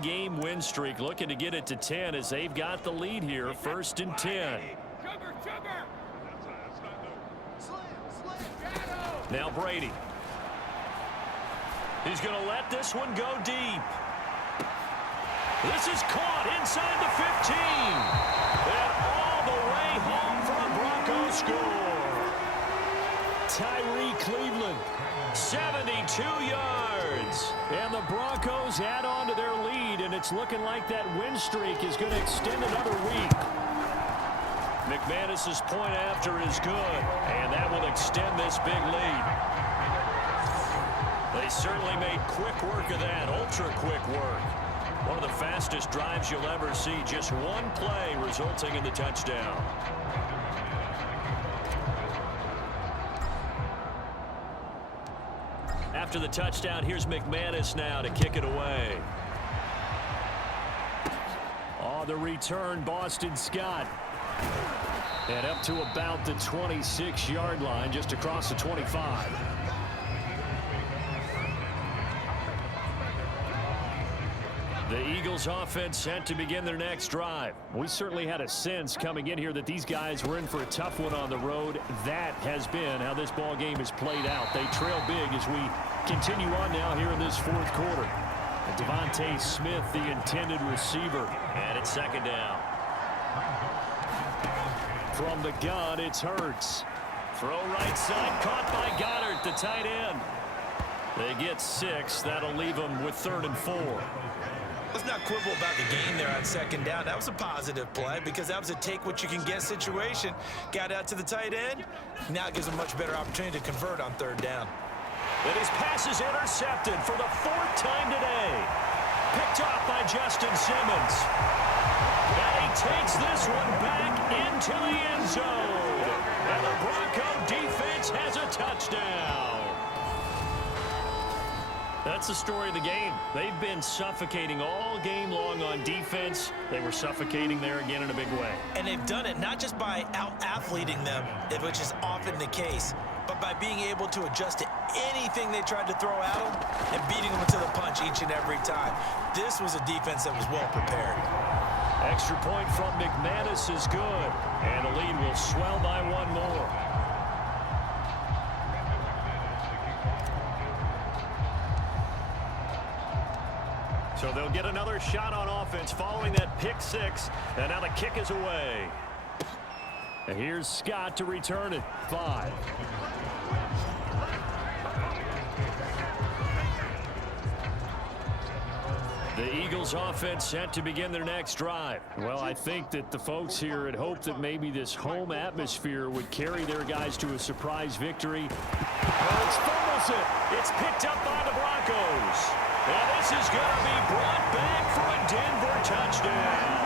9-game win streak, looking to get it to 10 as they've got the lead here, 1st and 10. Now Brady. He's going to let this one go deep. This is caught inside the 15. And all the way home for a Broncos score. Tyree Cleveland, 72 yards. And the Broncos add on to their lead, and it's looking like that win streak is going to extend another week. McManus's point after is good, and that will extend this big lead. They certainly made quick work of that, ultra-quick work. One of the fastest drives you'll ever see, just one play resulting in the touchdown. After the touchdown, here's McManus now to kick it away. On the return, Boston Scott. And up to about the 26-yard line, just across the 25. The Eagles offense set to begin their next drive. We certainly had a sense coming in here that these guys were in for a tough one on the road. That has been how this ball game has played out. They trail big as we continue on now here in this 4th quarter. And Devontae Smith, the intended receiver. And it's 2nd down. From the gun, it's Hurts. Throw right side, caught by Goddard, the tight end. They get 6. That'll leave them with 3rd and 4. Let's not quibble about the game there on 2nd down. That was a positive play because that was a take-what-you-can-get situation. Got out to the tight end. Now it gives them a much better opportunity to convert on 3rd down. And his pass is intercepted for the 4th time today. Picked off by Justin Simmons. And he takes this one back into the end zone. And the Bronco defense has a touchdown. That's the story of the game. They've been suffocating all game long on defense. They were suffocating there again in a big way. And they've done it not just by out-athleting them, which is often the case, but by being able to adjust to anything they tried to throw at them and beating them to the punch each and every time. This was a defense that was well prepared. Extra point from McManus is good, and the lead will swell by one more. So they'll get another shot on offense following that pick 6, and now the kick is away. And here's Scott to return it. 5. The Eagles offense set to begin their next drive. Well, I think that the folks here had hoped that maybe this home atmosphere would carry their guys to a surprise victory. Hurts fumbles it. It's picked up by the Broncos. And this is going to be brought back for a Denver touchdown.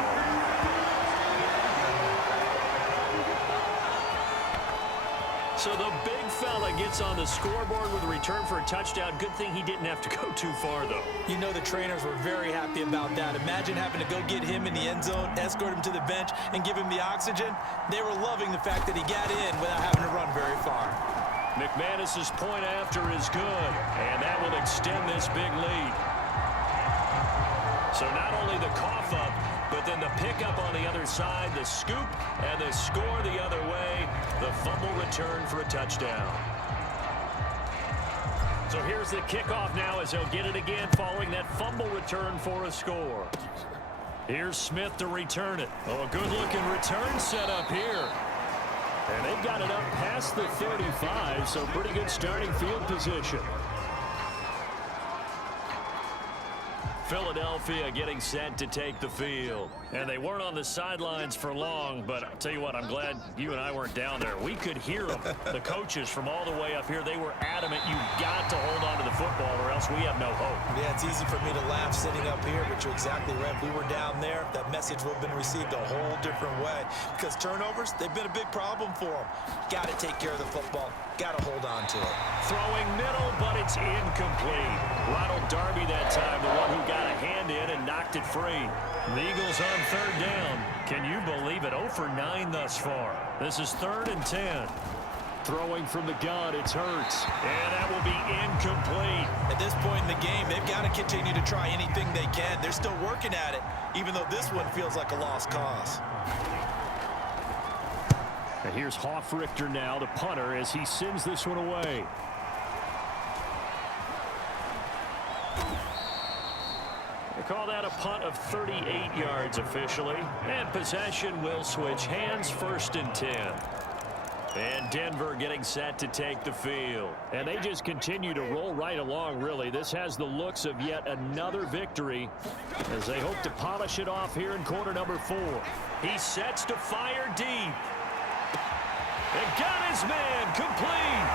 So the big fella gets on the scoreboard with a return for a touchdown. Good thing he didn't have to go too far, though. You know the trainers were very happy about that. Imagine having to go get him in the end zone, escort him to the bench, and give him the oxygen. They were loving the fact that he got in without having to run very far. McManus's point after is good, and that will extend this big lead. So not only the cough up, but then the pickup on the other side, the scoop, and the score the other way, the fumble return for a touchdown. So here's the kickoff now as they'll get it again following that fumble return for a score. Here's Smith to return it. Oh, a good-looking return set up here. And they've got it up past the 35, so pretty good starting field position. Philadelphia getting set to take the field. And they weren't on the sidelines for long, but I'll tell you what, I'm glad you and I weren't down there. We could hear them, the coaches from all the way up here. They were adamant, you've got to hold on to the football or else we have no hope. Yeah, it's easy for me to laugh sitting up here, but you're exactly right. If we were down there, that message would have been received a whole different way. Because turnovers, they've been a big problem for them. Got to take care of the football. Got to hold on to it. Throwing middle, but it's incomplete. Ronald Darby that time, the one who got a hand in and knocked it free. The Eagles on 3rd down. Can you believe it? 0 for 9 thus far. This is 3rd and 10. Throwing from the gun, it's Hurts. And that will be incomplete. At this point in the game, they've got to continue to try anything they can. They're still working at it, even though this one feels like a lost cause. And here's Hofrichter now, the punter, as he sends this one away. They call that a punt of 38 yards officially. And possession will switch hands, 1st and 10. And Denver getting set to take the field. And they just continue to roll right along, really. This has the looks of yet another victory as they hope to polish it off here in quarter number 4. He sets to fire deep. And got his man complete.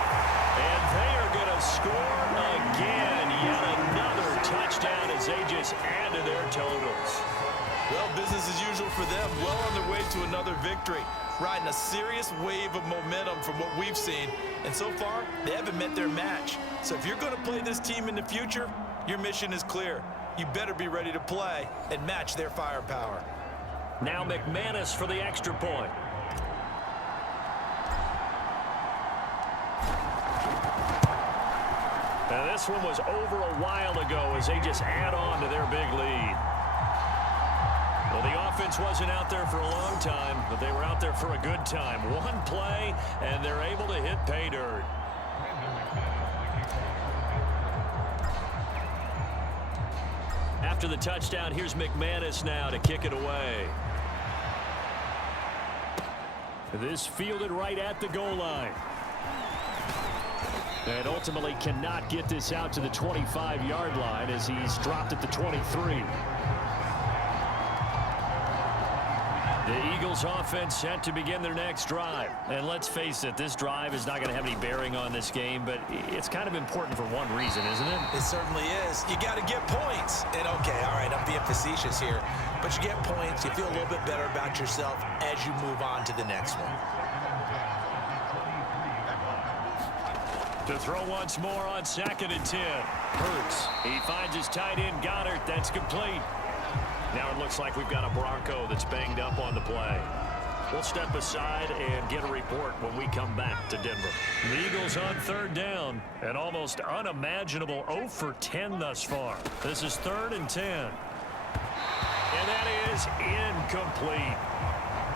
And they are going to score again. Yet another touchdown as they just add to their totals. Well, business as usual for them. Well on their way to another victory. Riding a serious wave of momentum from what we've seen. And so far, they haven't met their match. So if you're going to play this team in the future, your mission is clear. You better be ready to play and match their firepower. Now McManus for the extra point. Now this one was over a while ago as they just add on to their big lead. Well, the offense wasn't out there for a long time, but they were out there for a good time. One play, and they're able to hit pay dirt. After the touchdown, here's McManus now to kick it away. This fielded right at the goal line. And ultimately cannot get this out to the 25-yard line as he's dropped at the 23. The Eagles offense set to begin their next drive. And let's face it, this drive is not going to have any bearing on this game, but it's kind of important for one reason, isn't it? It certainly is. You got to get points. And okay, all right, I'm being facetious here, but you get points, you feel a little bit better about yourself as you move on to the next one. To throw once more on 2nd and 10. Hurts. He finds his tight end, Goddard. That's complete. Now it looks like we've got a Bronco that's banged up on the play. We'll step aside and get a report when we come back to Denver. The Eagles on 3rd down. An almost unimaginable 0 for 10 thus far. This is 3rd and 10. And that is incomplete.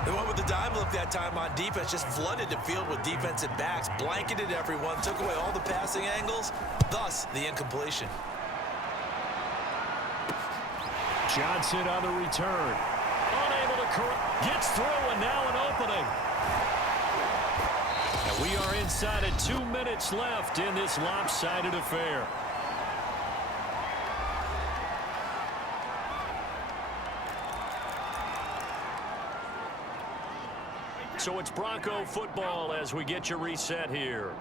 They went with the dime look that time on defense, just flooded the field with defensive backs, blanketed everyone, took away all the passing angles, thus the incompletion. Johnson on the return. Unable to correct. Gets through, and now an opening. And we are inside of 2 minutes left in this lopsided affair. So it's Bronco football as we get you reset here.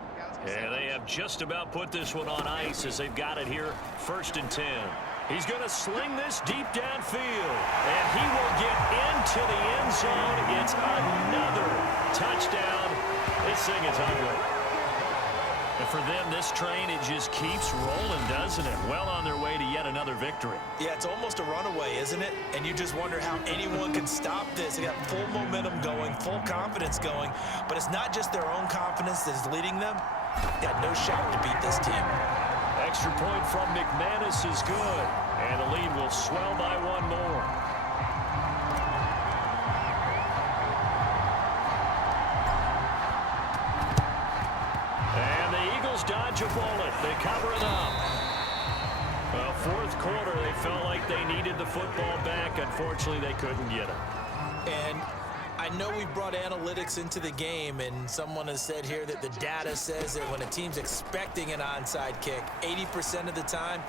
And they have just about put this one on ice as they've got it here, 1st and 10. He's going to sling this deep downfield, and he will get into the end zone. It's another touchdown. This thing is ugly. And for them, this train, it just keeps rolling, doesn't it? Well on their way to yet another victory. Yeah, it's almost a runaway, isn't it? And you just wonder how anyone can stop this. They got full momentum going, full confidence going. But it's not just their own confidence that's leading them. They got no shot to beat this team. Extra point from McManus is good. And the lead will swell by one more. And the Eagles dodge a bullet. They cover it up. Well, 4th quarter, they felt like they needed the football back. Unfortunately, they couldn't get it. And I know we brought analytics into the game, and someone has said here that the data says that when a team's expecting an onside kick, 80% of the time,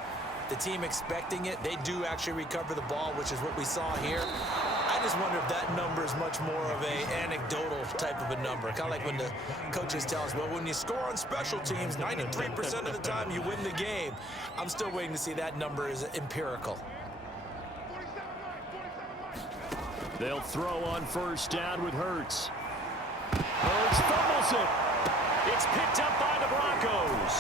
the team expecting it, they do actually recover the ball, which is what we saw here. I just wonder if that number is much more of a anecdotal type of a number. Kind of like when the coaches tell us, well, when you score on special teams, 93% of the time you win the game. I'm still waiting to see that number is empirical. They'll throw on 1st down with Hurts. Hurts fumbles it. It's picked up by the Broncos.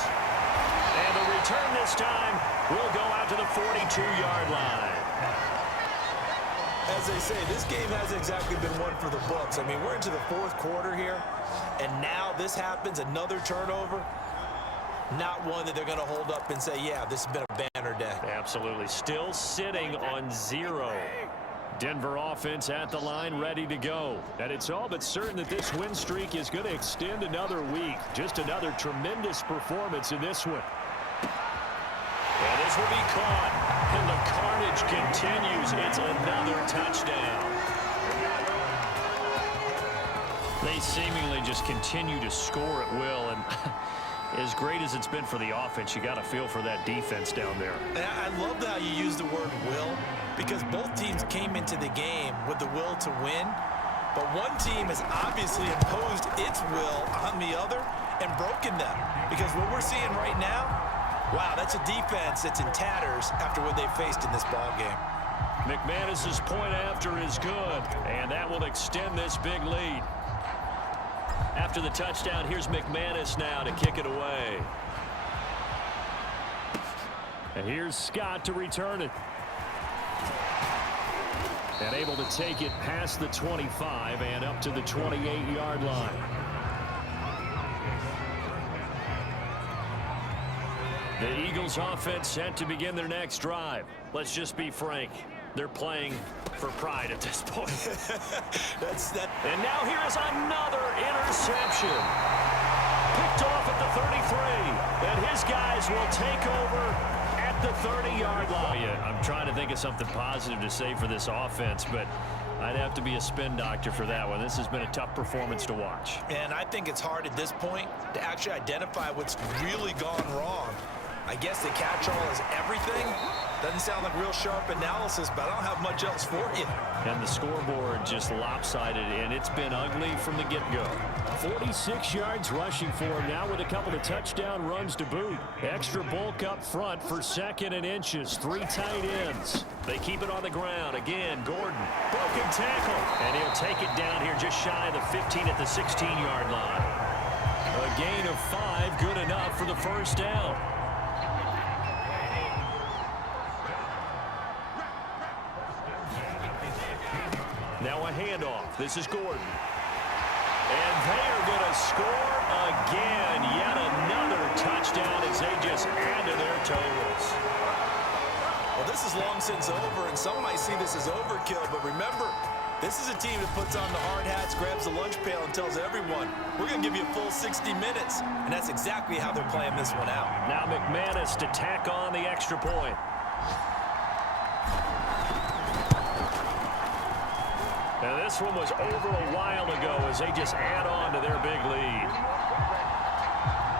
And the return this time will go out to the 42-yard line. As they say, this game hasn't exactly been one for the books. I mean, we're into the fourth quarter here, and now this happens, another turnover. Not one that they're going to hold up and say, yeah, this has been a banner day. Absolutely. Still sitting on 0. Denver offense at the line, ready to go. And it's all but certain that this win streak is going to extend another week. Just another tremendous performance in this one. Well, this will be caught, and the carnage continues. It's another touchdown. They seemingly just continue to score at will, and as great as it's been for the offense, you got to feel for that defense down there. And I love how you use the word will, because both teams came into the game with the will to win, but one team has obviously imposed its will on the other and broken them, because what we're seeing right now, wow, that's a defense that's in tatters after what they faced in this ball game. McManus's point after is good, and that will extend this big lead. After the touchdown, here's McManus now to kick it away. And here's Scott to return it. And able to take it past the 25 and up to the 28-yard line. The Eagles offense set to begin their next drive. Let's just be frank. They're playing for pride at this point. And now here is another interception. Picked off at the 33. And his guys will take over at the 30-yard line. Yeah, I'm trying to think of something positive to say for this offense, but I'd have to be a spin doctor for that one. This has been a tough performance to watch. And I think it's hard at this point to actually identify what's really gone wrong. I guess the catch-all is everything. Doesn't sound like real sharp analysis, but I don't have much else for you. And the scoreboard just lopsided, and it's been ugly from the get-go. 46 yards rushing for him now with a couple of touchdown runs to boot. Extra bulk up front for 2nd and inches. 3 tight ends. They keep it on the ground. Again, Gordon. Broken tackle. And he'll take it down here just shy of the 15 at the 16-yard line. A gain of 5, good enough for the first down. Now a handoff. This is Gordon. And they are going to score again. Yet another touchdown as they just add to their totals. Well, this is long since over, and some might see this as overkill. But remember, this is a team that puts on the hard hats, grabs the lunch pail, and tells everyone, we're going to give you a full 60 minutes. And that's exactly how they're playing this one out. Now McManus to tack on the extra point. Now this one was over a while ago as they just add on to their big lead.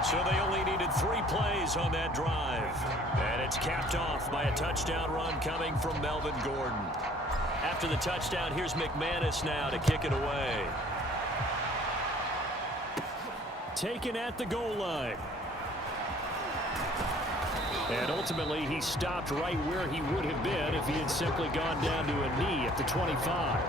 So they only needed 3 plays on that drive. And it's capped off by a touchdown run coming from Melvin Gordon. After the touchdown, here's McManus now to kick it away. Taken at the goal line. And ultimately, he stopped right where he would have been if he had simply gone down to a knee at the 25.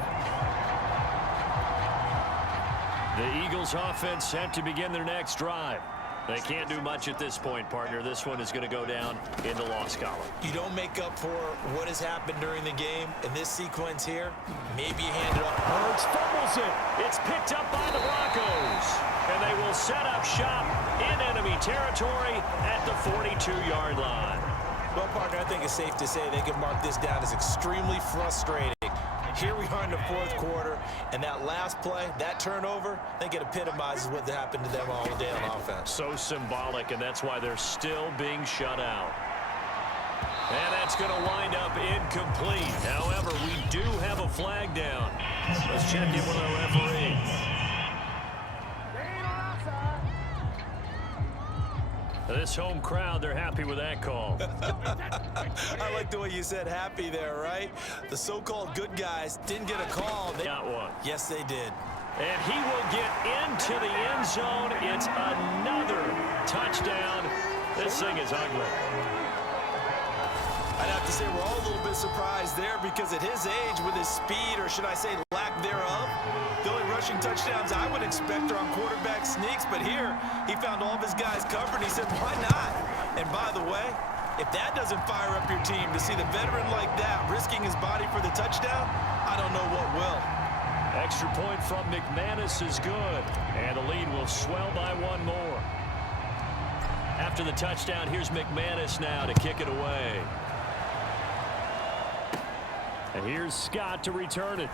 The Eagles offense set to begin their next drive. They can't do much at this point, partner. This one is going to go down in the loss column. You don't make up for what has happened during the game in this sequence here. Maybe you hand it off. Hurts fumbles it. It's picked up by the Broncos. And they will set up shop in enemy territory at the 42-yard line. Well, partner, I think it's safe to say they can mark this down as extremely frustrating. Here we are in the fourth quarter, and that last play, that turnover, I think it epitomizes what happened to them all day on offense. So symbolic, and that's why they're still being shut out. And that's going to wind up incomplete. However, we do have a flag down. Let's check in with our referee. This home crowd, they're happy with that call. I like the way you said happy there, right? The so-called good guys didn't get a call. They got one. Yes, they did. And he will get into the end zone. It's another touchdown. This thing is ugly. I'd have to say we're all a little bit surprised there because at his age, with his speed, or should I say lack thereof, the only rushing touchdowns I would expect are on quarterback sneaks, but here he found all of his guys covered. He said, why not? And by the way, If that doesn't fire up your team to see the veteran like that risking his body for the touchdown, I don't know what will. Extra point from McManus is good. And the lead will swell by one more. After the touchdown, here's McManus now to kick it away. And here's Scott to return it.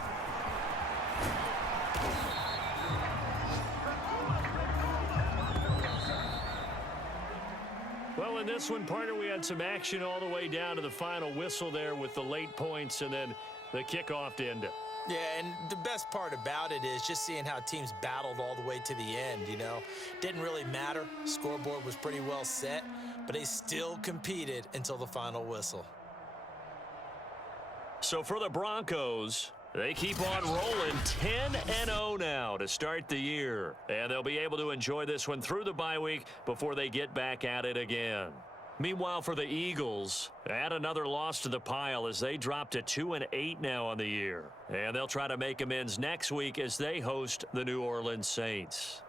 Well, in this one, partner, we had some action all the way down to the final whistle there with the late points and then the kickoff to end it. Yeah, and the best part about it is just seeing how teams battled all the way to the end, you know. Didn't really matter. Scoreboard was pretty well set, but they still competed until the final whistle. So for the Broncos, they keep on rolling 10-0 now to start the year. And they'll be able to enjoy this one through the bye week before they get back at it again. Meanwhile, for the Eagles, add another loss to the pile as they drop to 2-8 now on the year. And they'll try to make amends next week as they host the New Orleans Saints.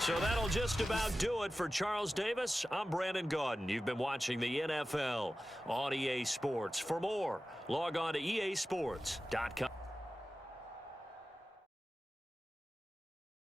So that'll just about do it for Charles Davis. I'm Brandon Gaudin. You've been watching the NFL on EA Sports. For more, log on to easports.com.